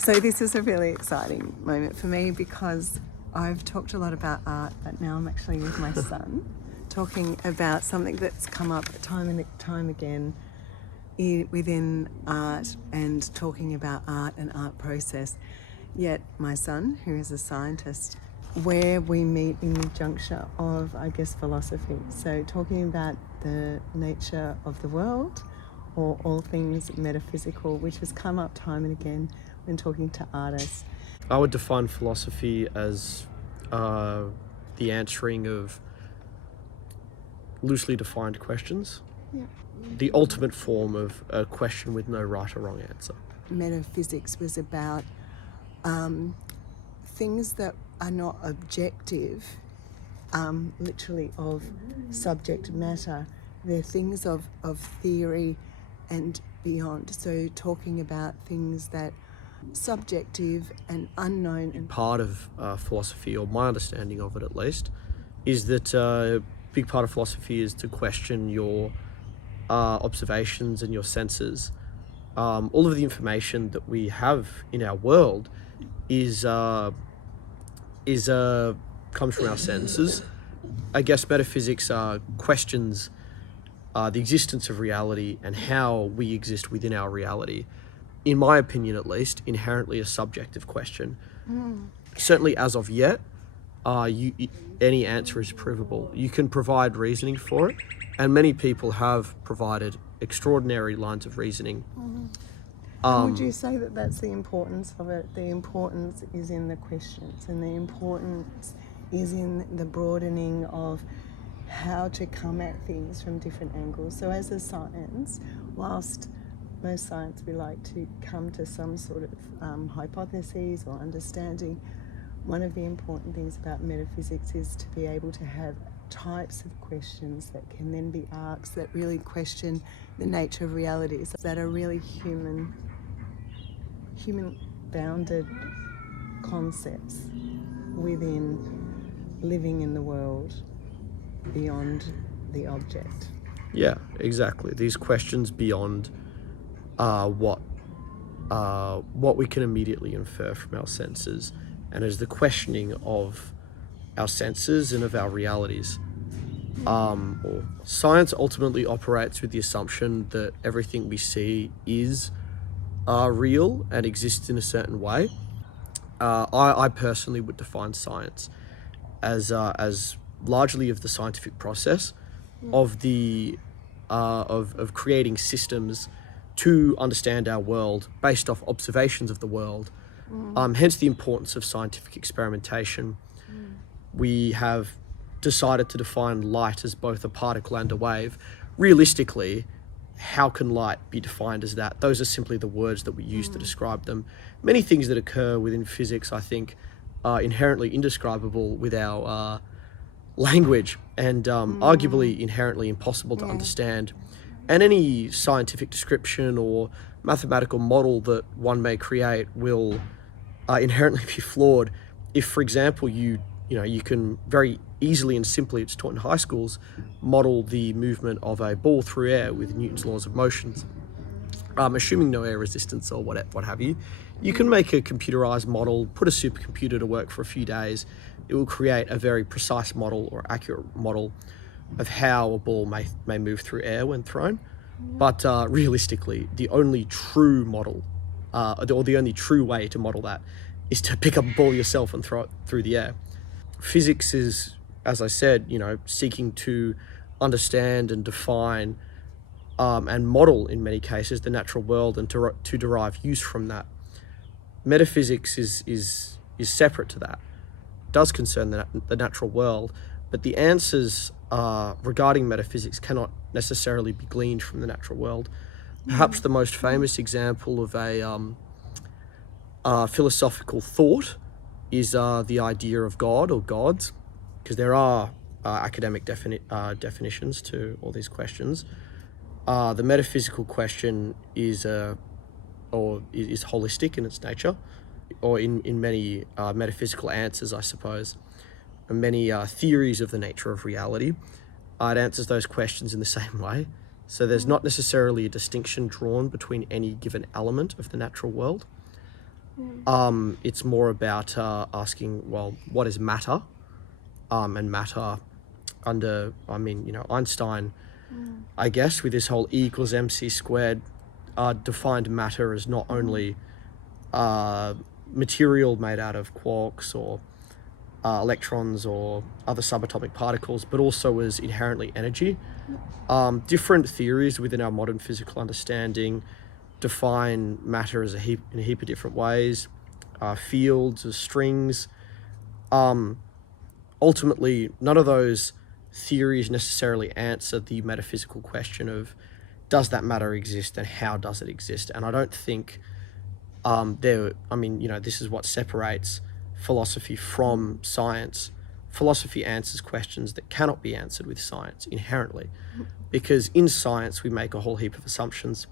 So this is a really exciting moment for me because I've talked a lot about art, but now I'm actually with my son talking about something that's come up time and time again within art and talking about art and art process. Yet my son, who is a scientist, where we meet in the juncture of, I guess, philosophy. So talking about the nature of the world or all things metaphysical, which has come up time and again when talking to artists. I would define philosophy as the answering of loosely defined questions. Yeah. The ultimate form of a question with no right or wrong answer. Metaphysics was about things that are not objective, literally of subject matter. They're things of theory and beyond. So talking about things that subjective and unknown. And part of philosophy, or my understanding of it at least, is that a big part of philosophy is to question your observations and your senses. All of the information that we have in our world is comes from our senses. I guess metaphysics questions the existence of reality and how we exist within our reality. In my opinion, at least, inherently a subjective question. Certainly, as of yet, any answer is provable. You can provide reasoning for it, and many people have provided extraordinary lines of reasoning. Would you say that that's the importance of it? The importance is in the questions, and the importance is in the broadening of how to come at things from different angles. So as a science, whilst most science we like to come to some sort of hypotheses or understanding, one of the important things about metaphysics is to be able to have types of questions that can then be asked that really question the nature of realities that are really human bounded concepts within living in the world beyond the object. Yeah, exactly. These questions beyond what we can immediately infer from our senses, and as the questioning of our senses and of our realities. Or science ultimately operates with the assumption that everything we see is real and exists in a certain way. I personally would define science as largely of the scientific process of the of creating systems to understand our world based off observations of the world. Hence the importance of scientific experimentation. We have decided to define light as both a particle and a wave. Realistically, how can light be defined as that? Those are simply the words that we use to describe them. Many things that occur within physics, I think, are inherently indescribable with our language, and arguably inherently impossible to understand. And any scientific description or mathematical model that one may create will inherently be flawed. If, for example, you can very easily and simply, it's taught in high schools, model the movement of a ball through air with Newton's laws of motions, assuming no air resistance or what have you. You can make a computerized model, put a supercomputer to work for a few days. It will create a very precise model or accurate model of how a ball may move through air when thrown. But realistically, the only true model, or the only true way to model that, is to pick up a ball yourself and throw it through the air. Physics is, as I said, seeking to understand and define and model, in many cases, the natural world and to derive use from that. Metaphysics is separate to that. It does concern the natural world, but the answers regarding metaphysics cannot necessarily be gleaned from the natural world. Perhaps the most famous example of a philosophical thought is the idea of God or gods, because there are academic definitions to all these questions. The metaphysical question is holistic in its nature, or in many metaphysical answers, I suppose, and many theories of the nature of reality. It answers those questions in the same way. So there's not necessarily a distinction drawn between any given element of the natural world. It's more about asking, well, what is matter? And matter under, Einstein, I guess, with this whole E equals MC squared, defined matter as not only material made out of quarks or electrons or other subatomic particles, but also as inherently energy. Different theories within our modern physical understanding define matter as in a heap of different ways. Fields as strings. Ultimately, none of those theories necessarily answer the metaphysical question of, does that matter exist and how does it exist? And I don't think this is what separates philosophy from science. Philosophy answers questions that cannot be answered with science inherently, because in science we make a whole heap of assumptions.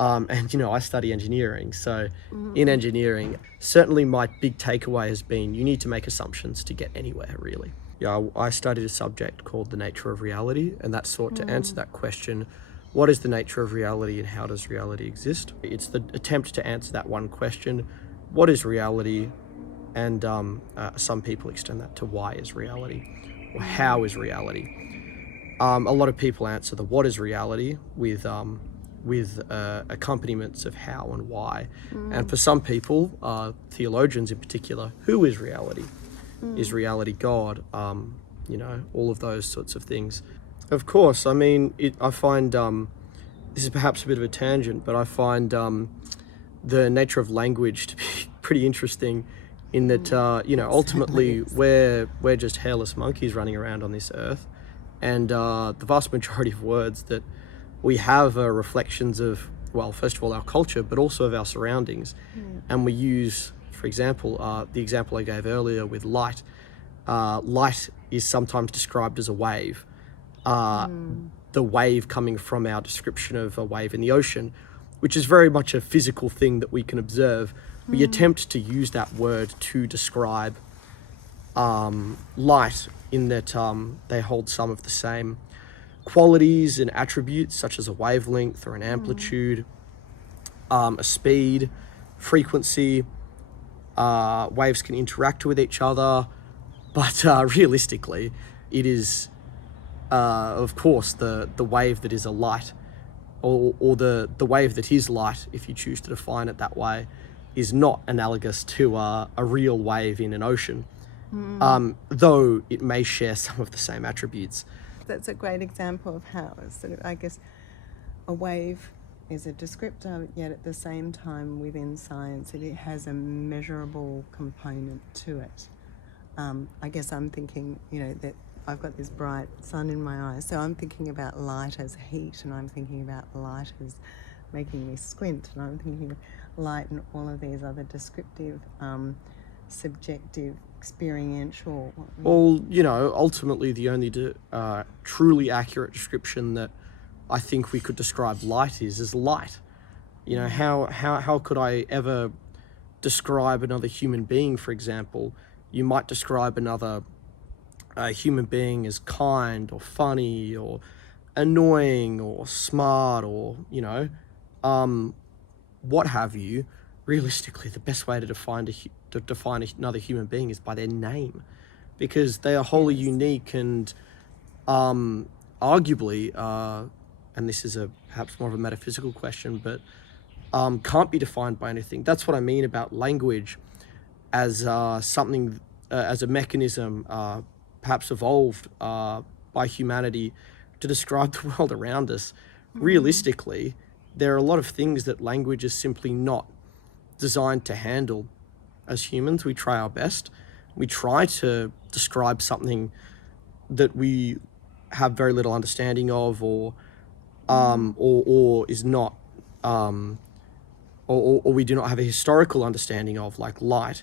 I study engineering, so in engineering, certainly my big takeaway has been you need to make assumptions to get anywhere, really. Yeah, I studied a subject called the nature of reality, and that sought to answer that question: what is the nature of reality and how does reality exist? It's the attempt to answer that one question: what is reality? And some people extend that to why is reality, or how is reality. A lot of people answer the what is reality with accompaniments of how and why. And for some people, theologians in particular, who is reality? Is reality God? All of those sorts of things. Of course, I find, this is perhaps a bit of a tangent, but I find the nature of language to be pretty interesting in that, ultimately we're just hairless monkeys running around on this earth. And the vast majority of words that we have are reflections of, well, first of all, our culture, but also of our surroundings. And we use, for example, the example I gave earlier with light. Light is sometimes described as a wave. The wave coming from our description of a wave in the ocean, which is very much a physical thing that we can observe. We attempt to use that word to describe light, in that they hold some of the same qualities and attributes, such as a wavelength or an amplitude, a speed, frequency. Waves can interact with each other, but realistically, it is, of course, the wave that is a light, or the wave that is light, if you choose to define it that way, is not analogous to a real wave in an ocean, though it may share some of the same attributes. That's a great example of how, sort of, I guess, a wave is a descriptor, yet at the same time within science it has a measurable component to it. I guess I'm thinking, that I've got this bright sun in my eyes, so I'm thinking about light as heat, and I'm thinking about light as making me squint, and I'm thinking of light and all of these other descriptive, subjective, experiential. Well, ultimately the only truly accurate description that I think we could describe light is light. How could I ever describe another human being, for example? You might describe another human being as kind or funny or annoying or smart or, what have you. Realistically, the best way to define another human being is by their name, because they are wholly unique and arguably, and this is perhaps more of a metaphysical question, but can't be defined by anything. That's what I mean about language as something, as a mechanism perhaps evolved by humanity to describe the world around us. Realistically, there are a lot of things that language is simply not designed to handle. As humans, we try our best. We try to describe something that we have very little understanding of, or is not, or we do not have a historical understanding of, like light.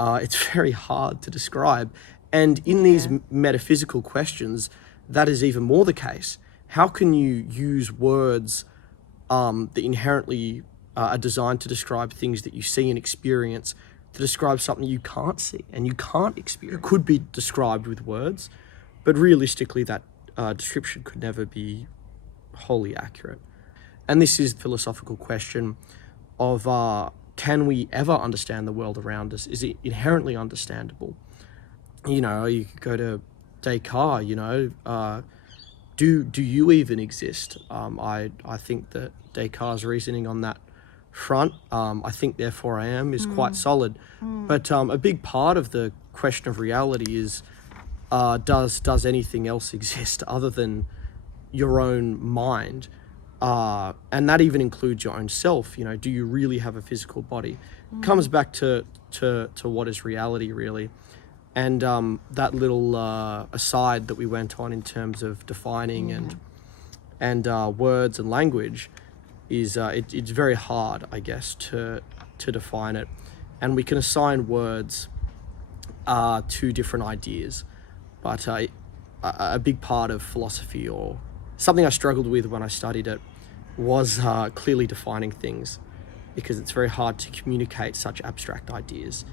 It's very hard to describe. And in these metaphysical questions, that is even more the case. How can you use words that inherently are designed to describe things that you see and experience, to describe something you can't see and you can't experience? It could be described with words, but realistically that description could never be wholly accurate. And this is the philosophical question of can we ever understand the world around us? Is it inherently understandable? You know, you could go to Descartes, you know, do you even exist? I think that Descartes' reasoning on that front, I think therefore I am, is quite solid. But a big part of the question of reality is, does anything else exist other than your own mind? And that even includes your own self. You know, do you really have a physical body? It comes back to what is reality, really. And that little aside that we went on in terms of defining and words and language is it's very hard, I guess, to define it. And we can assign words to different ideas, but a big part of philosophy, or something I struggled with when I studied it, was clearly defining things, because it's very hard to communicate such abstract ideas.